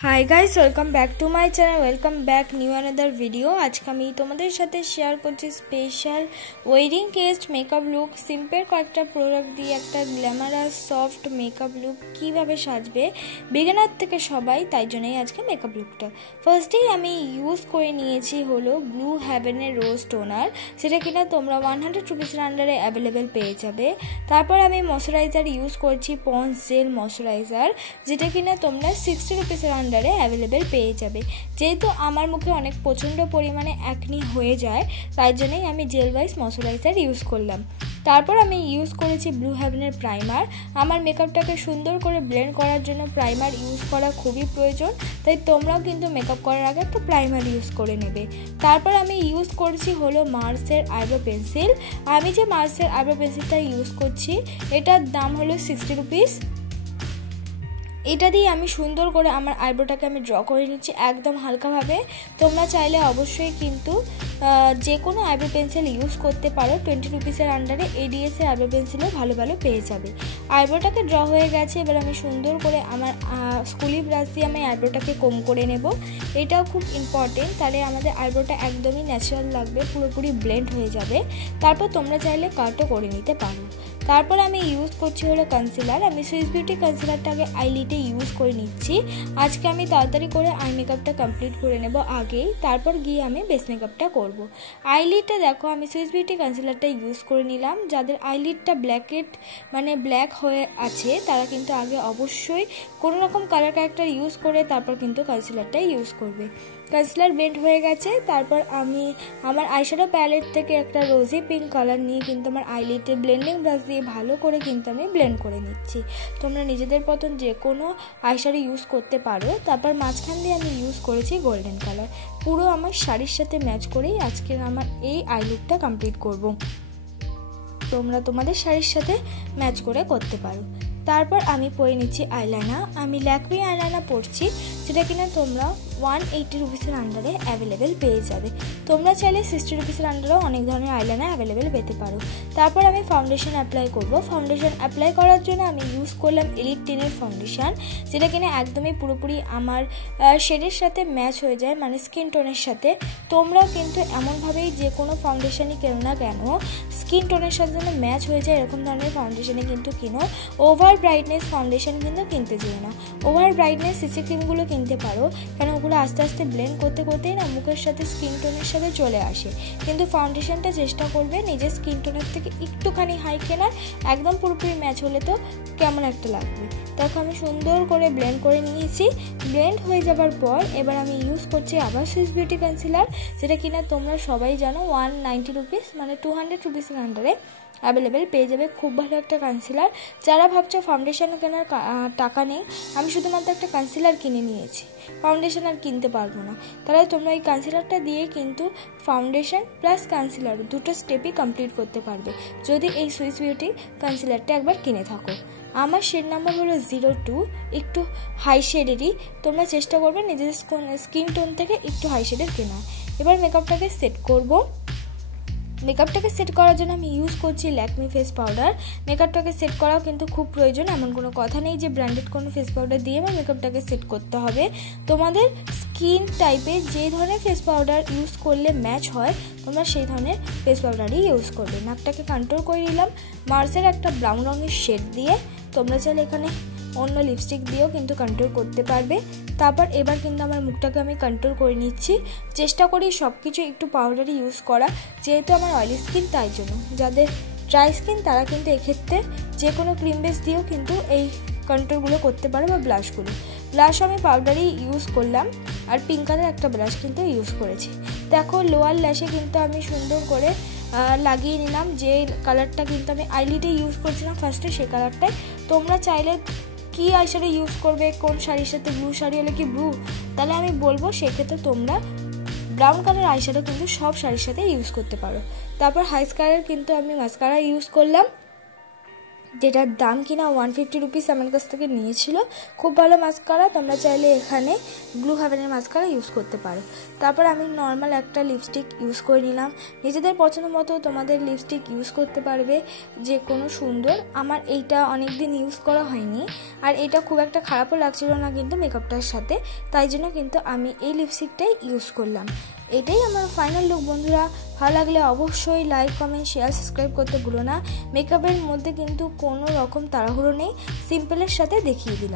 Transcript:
High guys, welcome back to my channel, welcome back new another video. আজকে আমি তোমাদের সাথে শেয়ার করছি special wedding guest makeup look. Simple কয়েকটা product দিয়ে একটা গ্ল্যামারাস সফট মেকআপ লুক কীভাবে সাজবে বিগিনার থেকে সবাই, তাই জন্যই আজকে মেকআপ লুকটা। ফার্স্টেই আমি ইউজ করে নিয়েছি হলো ব্লু হ্যাভেনের রোজ টোনার, সেটা কিনা তোমরা 100 রুপিসের আন্ডারে অ্যাভেলেবেল পেয়ে যাবে। তারপর আমি ময়শ্চারাইজার ইউজ করছি পন্ডস জেল ময়শ্চারাইজার, যেটা কিনা তোমরা 60 রুপিসের আন্ডারে অ্যাভেলেবেল পেয়ে যাবে। যেহেতু আমার মুখে অনেক প্রচণ্ড পরিমাণে অ্যাকনি হয়ে যায়, তাই জন্যই আমি জেল ওয়াইজ ময়শ্চারাইজার ইউজ করলাম। তারপর আমি ইউজ করেছি ব্লু হ্যাভেনের প্রাইমার। আমার মেকআপটাকে সুন্দর করে ব্লেন্ড করার জন্য প্রাইমার ইউজ করা খুবই প্রয়োজন, তাই তোমরাও কিন্তু মেকআপ করার আগে একটা প্রাইমার ইউজ করে নেবে। তারপর আমি ইউজ করছি হলো মার্সের আইব্রো পেন্সিল। আমি যে মার্সের আইব্রো পেন্সিলটা ইউজ করছি এটার দাম হলো 60 রুপিস। এটা দিয়ে আমি সুন্দর করে আমার আইব্রোটাকে আমি ড্র করে নিচ্ছি একদম হালকাভাবে। তোমরা চাইলে অবশ্যই কিন্তু যে কোনো আইব্রো পেন্সিল ইউজ করতে পারো। 20 রুপিসের আন্ডারে এডিএসের আইব্রো পেন্সিলও ভালো ভালো পেয়ে যাবে। আইব্রোটাকে ড্র হয়ে গেছে, এবার আমি সুন্দর করে আমার স্কুলি ব্রাশ দিয়ে আমি আইব্রোটাকে কম করে নেব। এটাও খুব ইম্পর্টেন্ট, তাহলে আমাদের আইব্রোটা একদমই ন্যাচারাল লাগবে, পুরোপুরি ব্লেন্ড হয়ে যাবে। তারপর তোমরা চাইলে কাটও করে নিতে পারো। তারপর আমি ইউজ করছি হলো কনসিলার। আমি সুইস বিউটি কনসিলারটাকে আইলিটে ইউজ করে নিচ্ছি। আজকে আমি তাড়াতাড়ি করে আই মেকআপটা কমপ্লিট করে নেব আগেই, তারপর গিয়ে আমি বেস মেকআপটা করব। আইলিটটা দেখো আমি সুইস বিউটি কনসিলারটা ইউজ করে নিলাম। যাদের আইলিটটা ব্ল্যাক হয়ে আছে তারা কিন্তু আগে অবশ্যই কোনো রকম কালার ক্যারেক্টার ইউজ করে তারপর কিন্তু কনসিলারটা ইউজ করবে। কনসিলার ব্লেন্ড হয়ে গেছে, তারপর আমি আমার আইশ্যাডো প্যালেট থেকে একটা রোজি পিঙ্ক কালার নিয়ে কিন্তু আমার আইলিটে ব্লেন্ডিং ব্রাশ দিয়ে ভালো করে কিন্তু আমি ব্লেন্ড করে নিচ্ছি। তোমরা নিজেদের মতন যে কোনো আইশ্যাডো ইউজ করতে পারো। তারপর মাঝখান দিয়ে আমি ইউজ করেছি গোল্ডেন কালার। পুরো আমার শাড়ির সাথে ম্যাচ করেই আজকের আমার এই আই লুকটা কমপ্লিট করব। তোমরা তোমাদের শাড়ির সাথে ম্যাচ করে করতে পারো। তারপর আমি পরে নিচ্ছি আইলাইনার। আমি ল্যাকমি আইলাইনার পরছি, যেটা কিনা তোমরা 180 রুপিসের আন্ডারে অ্যাভেলেবেল পেয়ে যাবে। তোমরা চাইলে 60 রুপিসের আন্ডারেও অনেক ধরনের আইলাইনার অ্যাভেলেবেল পেতে পারো। তারপর আমি ফাউন্ডেশন অ্যাপ্লাই করব। ফাউন্ডেশন অ্যাপ্লাই করার জন্য আমি ইউজ করলাম এলিট 10-এর ফাউন্ডেশন, যেটা কিনা একদমই পুরোপুরি আমার শেডের সাথে ম্যাচ হয়ে যায়, মানে স্কিন টোনের সাথে। তোমরাও কিন্তু এমনভাবেই যে কোনো ফাউন্ডেশনই কেনো না কেন স্কিন টোনের সাথে যেন ম্যাচ হয়ে যায় এরকম ধরনের ফাউন্ডেশনে কিন্তু কিনো। ওভার ব্রাইটনেস ফাউন্ডেশন কিন্তু কিনতে যেও না। ওভার ব্রাইটনেস সিসি ক্রিমগুলো কিনতে পারো, কেন ওগুলো আস্তে আস্তে ব্লেন্ড করতে করতেই না মুখের সাথে স্কিন টোনের সাথে চলে আসে। কিন্তু ফাউন্ডেশনটা চেষ্টা করবে নিজের স্কিন টোনের থেকে একটুখানি হাই কেনার, একদম পুরোপুরি ম্যাচ হলে তো কেমন একটা লাগবে। দেখো আমি সুন্দর করে ব্লেন্ড করে নিয়েছি। ব্লেন্ড হয়ে যাবার পর এবার আমি ইউজ করছি আবার সুইস বিউটি কনসিলার, যেটা কিনা তোমরা সবাই জানো 190 রুপিস মানে 200 রুপিসের আন্ডারে অ্যাভেলেবেল পেয়ে যাবে। খুব ভালো একটা কনসিলার। যারা ভাবছো ফাউন্ডেশন কেনার টাকা নেই, আমি শুধুমাত্র একটা কনসিলার কিনে নিয়েছি, ফাউন্ডেশন আর কিনতে পারবো না, তাহলে তোমরা এই কনসিলারটা দিয়ে কিন্তু ফাউন্ডেশন প্লাস কনসিলার দুটো স্টেপই কমপ্লিট করতে পারবে যদি এই সুইস বিউটি কনসিলারটা একবার কিনে থাকো। আমার শেড নাম্বার হলো 02, একটু হাই শেডেরই। তোমরা চেষ্টা করবে নিজের স্কিন টোন থেকে একটু হাই শেডের কেনা। এবার মেকআপটাকে সেট করব। মেকআপটাকে সেট করার জন্য আমি ইউজ করছি ল্যাকমি ফেস পাউডার। মেকআপটাকে সেট করাও কিন্তু খুব প্রয়োজন, এমন কোনো কথা নেই যে ব্র্যান্ডেড কোনো ফেস পাউডার দিয়ে আমার মেকআপটাকে সেট করতে হবে। তোমাদের স্কিন টাইপের যে ধরনের ফেস পাউডার ইউজ করলে ম্যাচ হয় তোমরা সেই ধরনের ফেস পাউডারই ইউজ করবে। নাকটাকে কন্ট্রোল করে নিলাম মার্সের একটা ব্রাউন রঙের শেড দিয়ে। তোমরা চাইলে এখানে অন্য লিপস্টিক দিয়েও কিন্তু কন্ট্রোল করতে পারবে। তারপর এবার কিন্তু আমার মুখটাকে আমি কন্ট্রোল করে নিচ্ছি। চেষ্টা করি সব কিছু একটু পাউডারই ইউজ করা, যেহেতু আমার অয়েলি স্কিন, তাই জন্য। যাদের ড্রাই স্কিন তারা কিন্তু এক্ষেত্রে যে কোনো ক্রিম বেস দিয়েও কিন্তু এই কন্ট্রোলগুলো করতে পারো বা ব্লাশগুলো। ব্লাশ আমি পাউডারই ইউজ করলাম, আর পিঙ্ক কালার একটা ব্লাশ কিন্তু ইউজ করেছি। দেখো লোয়ার ল্যাশে কিন্তু আমি সুন্দর করে লাগিয়ে নিলাম। যে কালারটা কিন্তু আমি আইলিডে ইউজ করছিলাম ফার্স্টে, সেই কালারটাই। তোমরা চাইলে কি আইশ্যাডো ইউজ করবে, কোন শাড়ির সাথে, ব্লু শাড়ি হলে কি ব্লু, তাহলে আমি বলবো সেক্ষেত্রে তোমরা ব্রাউন কালার আইশ্যাডো কিন্তু সব শাড়ির সাথে ইউজ করতে পারো। তারপর হাইস্কারের কিন্তু আমি মাস্কারা ইউজ করলাম। যেটার দাম কিনা 150 রুপিস আমার কাছ থেকে নিয়েছিল। খুব ভালো মাস্কারা, তোমরা চাইলে এখানে ব্লু হেভেনের মাস্কারা ইউজ করতে পারো। তারপর আমি নর্মাল একটা লিপস্টিক ইউজ করে নিলাম। নিজেদের পছন্দ মতো তোমাদের লিপস্টিক ইউজ করতে পারবে, যে কোনো সুন্দর। আমার এইটা অনেক দিন ইউজ করা হয়নি, আর এটা খুব একটা খারাপও লাগছিল না কিন্তু মেকআপটার সাথে, তাই জন্য কিন্তু আমি এই লিপস্টিকটাই ইউজ করলাম। এটাই আমার ফাইনাল লুক বন্ধুরা। ভালো লাগলে অবশ্যই লাইক, কমেন্ট, শেয়ার, সাবস্ক্রাইব করতে ভুলো না। মেকআপের মধ্যে কিন্তু কোনো রকম তাড়াহুড়ো নেই, সিম্পলের সাথে দেখিয়ে দিলাম।